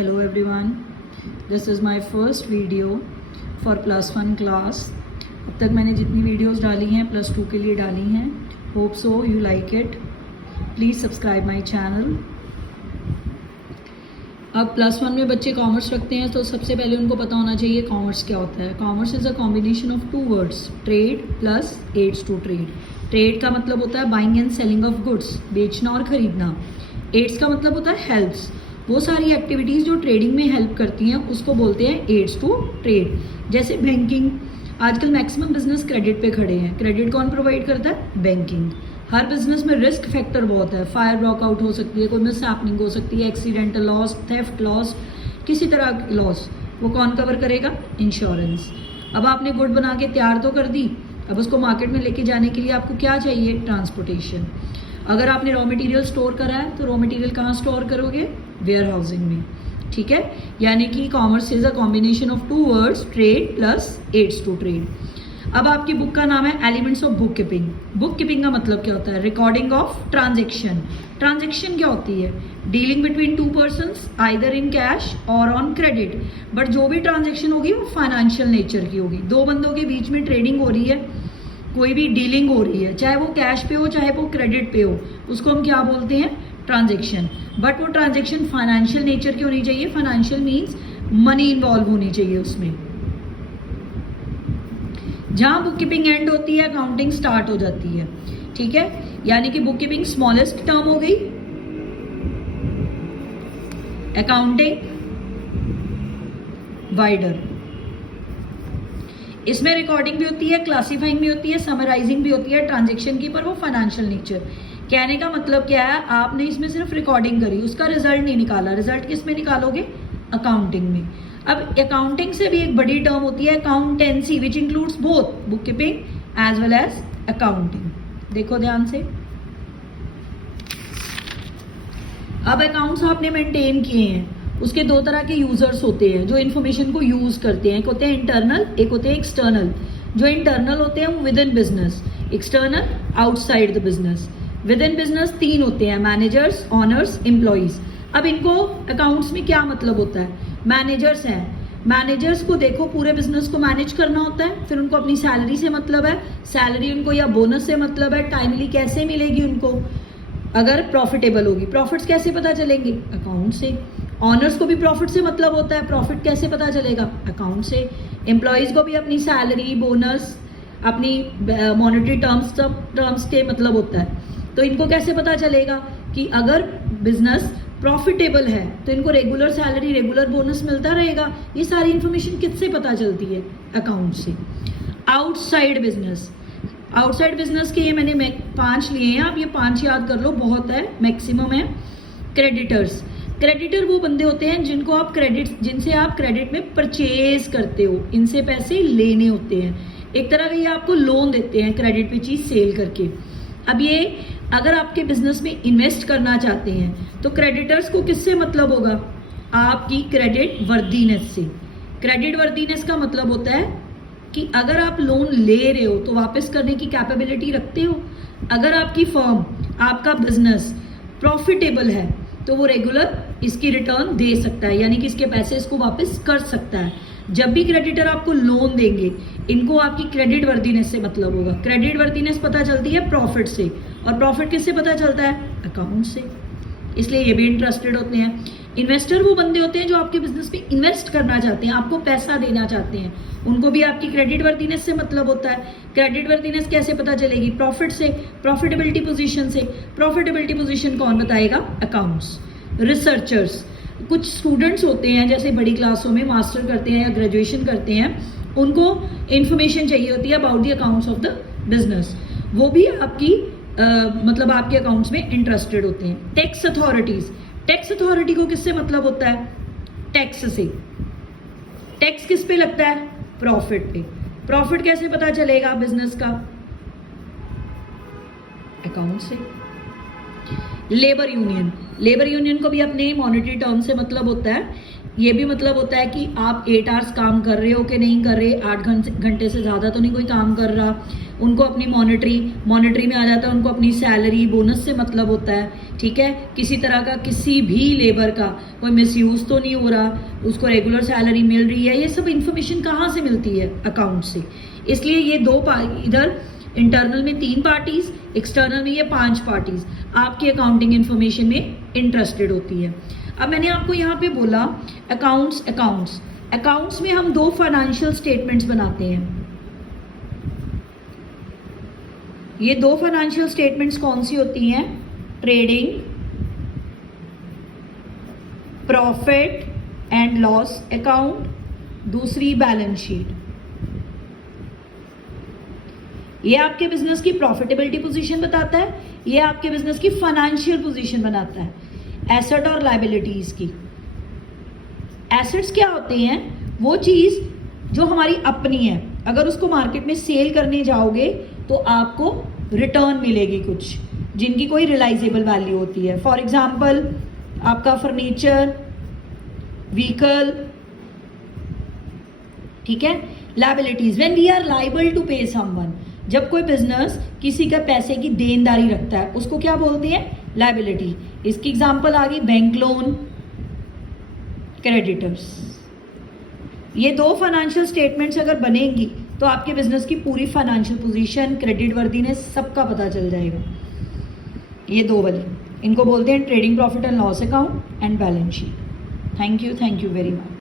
Hello everyone, this is my first video for +1 class. अब तक मैंने जितनी वीडियोस डाली हैं +2 के लिए डाली हैं. Hope so you like it. Please subscribe my channel. अब +1 में बच्चे कॉमर्स रखते हैं तो सबसे पहले उनको पता होना चाहिए कॉमर्स क्या होता है. Commerce is a combination of 2 words, trade plus aids to trade. Trade का मतलब होता है buying and selling of goods, बेचना और खरीदना. एड्स का मतलब होता है हेल्प्स. वो सारी एक्टिविटीज़ जो ट्रेडिंग में हेल्प करती हैं उसको बोलते हैं एड्स टू ट्रेड. जैसे बैंकिंग, आजकल मैक्सिमम बिजनेस क्रेडिट पे खड़े हैं. क्रेडिट कौन प्रोवाइड करता है? बैंकिंग. हर बिजनेस में रिस्क फैक्टर बहुत है. फायर ब्रेकआउट हो सकती है, कोई मिस हैपनिंग हो सकती है, एक्सीडेंटल लॉस, थेफ्ट लॉस, किसी तरह की लॉस. वो कौन कवर करेगा? इंश्योरेंस. अब आपने गुड बना के तैयार तो कर दी, अब उसको मार्केट में लेके जाने के लिए आपको क्या चाहिए? ट्रांसपोर्टेशन. अगर आपने रॉ मटेरियल स्टोर करा है तो रॉ मटेरियल कहाँ स्टोर करोगे? वेयर हाउसिंग में. ठीक है, यानी कि commerce is a combination of 2 words, trade plus aids to trade. अब आपकी बुक का नाम है elements of bookkeeping. Bookkeeping का मतलब क्या होता है? Recording of transaction. ट्रांजेक्शन क्या होती है? Dealing between 2 persons either in cash और ऑन क्रेडिट. बट जो भी ट्रांजेक्शन होगी वो फाइनेंशियल नेचर की होगी. 2 बंदों के बीच में ट्रेडिंग हो रही है, कोई भी डीलिंग हो रही है, चाहे वो कैश पे हो चाहे वो क्रेडिट पे हो, उसको हम क्या बोलते हैं? ट्रांजेक्शन. बट वो ट्रांजेक्शन फाइनेंशियल नेचर की होनी चाहिए. फाइनेंशियल मीन्स मनी इन्वॉल्व होनी चाहिए उसमें. जहां बुक कीपिंग एंड होती है अकाउंटिंग स्टार्ट हो जाती है. ठीक है, यानी कि बुक कीपिंग स्मॉलेस्ट टर्म हो गई, अकाउंटिंग वाइडर. इसमें रिकॉर्डिंग भी होती है, क्लासिफाइंग भी होती है, समराइजिंग भी होती है ट्रांजेक्शन की, पर वो फाइनेंशियल नेचर. कहने का मतलब क्या है? आपने इसमें सिर्फ रिकॉर्डिंग करी, उसका रिजल्ट नहीं निकाला. रिजल्ट किस में निकालोगे? अकाउंटिंग में. अब अकाउंटिंग से भी एक बड़ी टर्म होती है accountancy, which includes both bookkeeping as well as accounting. देखो ध्यान से. अब अकाउंट्स आपने मेंटेन किए हैं, उसके 2 तरह के यूजर्स होते हैं जो इन्फॉर्मेशन को यूज करते हैं. एक होते हैं इंटरनल, एक होते हैं एक्सटर्नल. जो इंटरनल होते हैं वो with in business, external outside the business. With in business 3 होते हैं, मैनेजर्स, ऑनर्स, एम्प्लॉइज. अब इनको अकाउंट्स में क्या मतलब होता है? मैनेजर्स हैं, मैनेजर्स को देखो पूरे बिजनेस को मैनेज करना होता है. फिर उनको अपनी सैलरी से मतलब है, सैलरी उनको या बोनस से मतलब है. टाइमली कैसे मिलेगी उनको? अगर प्रॉफिटेबल होगी. प्रॉफिट्स कैसे पता चलेंगे? अकाउंट से. ऑनर्स को भी प्रॉफिट से मतलब होता है, प्रॉफिट कैसे पता चलेगा? अकाउंट से. एम्प्लॉयज को भी अपनी सैलरी, बोनस, अपनी मॉनेटरी टर्म्स के मतलब होता है. तो इनको कैसे पता चलेगा कि अगर बिजनेस प्रॉफिटेबल है तो इनको रेगुलर सैलरी, रेगुलर बोनस मिलता रहेगा. ये सारी इंफॉर्मेशन किससे पता चलती है? अकाउंट से. Outside business. आउटसाइड बिजनेस के ये मैंने 5 लिए हैं, आप ये 5 याद कर लो, बहुत है, मैक्सिमम है. क्रेडिटर्स. क्रेडिटर वो बंदे होते हैं जिनसे आप क्रेडिट में परचेज करते हो, इनसे पैसे लेने होते हैं. एक तरह का ये आपको लोन देते हैं क्रेडिट पे चीज सेल करके. अब ये अगर आपके बिजनेस में इन्वेस्ट करना चाहते हैं तो क्रेडिटर्स को किससे मतलब होगा? आपकी क्रेडिट वर्दीनेस से. क्रेडिट वर्दीनेस का मतलब होता है कि अगर आप लोन ले रहे हो तो वापस करने की कैपेबिलिटी रखते हो. अगर आपकी फर्म, आपका बिजनेस प्रॉफिटेबल है तो वो रेगुलर इसकी रिटर्न दे सकता है, यानी कि इसके पैसे इसको वापस कर सकता है. जब भी क्रेडिटर आपको लोन देंगे, इनको आपकी क्रेडिट वर्दीनेस से मतलब होगा. क्रेडिट वर्दीनेस पता चलती है प्रॉफिट से, और प्रॉफिट किससे पता चलता है? अकाउंट से. इसलिए ये भी इंटरेस्टेड होते हैं. इन्वेस्टर वो बंदे होते हैं जो आपके बिजनेस में इन्वेस्ट करना चाहते हैं, आपको पैसा देना चाहते हैं. उनको भी आपकी क्रेडिट वर्दीनेस से मतलब होता है. क्रेडिट वर्दीनेस कैसे पता चलेगी? प्रॉफिट से, प्रॉफिटेबिलिटी पोजीशन से. प्रॉफिटेबिलिटी पोजीशन कौन बताएगा? अकाउंट्स. रिसर्चर्स. कुछ स्टूडेंट्स होते हैं जैसे बड़ी क्लासों में मास्टर करते हैं या ग्रेजुएशन करते हैं, उनको इंफॉर्मेशन चाहिए होती है about the accounts of the business. वो भी आपकी मतलब आपके अकाउंट्स में इंटरेस्टेड होते हैं. Tax authorities. टैक्स अथॉरिटी को किससे मतलब होता है? टैक्स से. टैक्स किस पे लगता है? प्रॉफिट पे. प्रॉफिट कैसे पता चलेगा बिजनेस का? अकाउंट से. Labour union. लेबर यूनियन को भी अपने मॉनेटरी टर्म से मतलब होता है, ये भी मतलब होता है कि आप 8 आवर्स काम कर रहे हो कि नहीं कर रहे, 8 घंटे से ज़्यादा तो नहीं कोई काम कर रहा। उनको अपनी मॉनेटरी में आ जाता है, उनको अपनी सैलरी बोनस से मतलब होता है, ठीक है। किसी तरह का किसी भी लेबर का कोई मिसयूज़ तो नहीं हो रहा, उसको रेगुलर सैलरी मिल रही है। ये सब इंफॉर्मेशन कहाँ से मिलती है? अकाउंट से। इसलिए ये इधर इंटरनल में 3 पार्टीज, एक्सटर्नल में ये 5 पार्टीज आपकी अकाउंटिंग इंफॉर्मेशन में इंटरेस्टेड होती है। अब मैंने आपको यहाँ पे बोला अकाउंट्स में हम 2 फाइनेंशियल स्टेटमेंट्स बनाते हैं। ये 2 फाइनेंशियल स्टेटमेंट्स कौन सी होती हैं? Trading profit and loss account, दूसरी बैलेंस शीट। ये आपके बिजनेस की प्रॉफिटेबिलिटी पोजीशन बताता है, ये आपके बिजनेस की फाइनेंशियल पोजीशन बनाता है, एसेट और लायबिलिटीज की। एसेट्स क्या होते हैं? वो चीज जो हमारी अपनी है, अगर उसको मार्केट में सेल करने जाओगे तो आपको रिटर्न मिलेगी कुछ, जिनकी कोई रियलाइजेबल वैल्यू होती है। फॉर एग्जाम्पल आपका फर्नीचर, व्हीकल, ठीक है। Liabilities, when we are liable to pay someone, जब कोई बिजनेस किसी का पैसे की देनदारी रखता है उसको क्या बोलते हैं? लायबिलिटी। इसकी एग्जांपल आ गई बैंक लोन, क्रेडिटर्स। ये 2 फाइनेंशियल स्टेटमेंट्स अगर बनेंगी तो आपके बिजनेस की पूरी फाइनेंशियल पोजीशन, क्रेडिट वर्दीनेस सबका पता चल जाएगा। ये 2 वाली, इनको बोलते हैं trading profit and loss account and balance sheet. Thank you very much.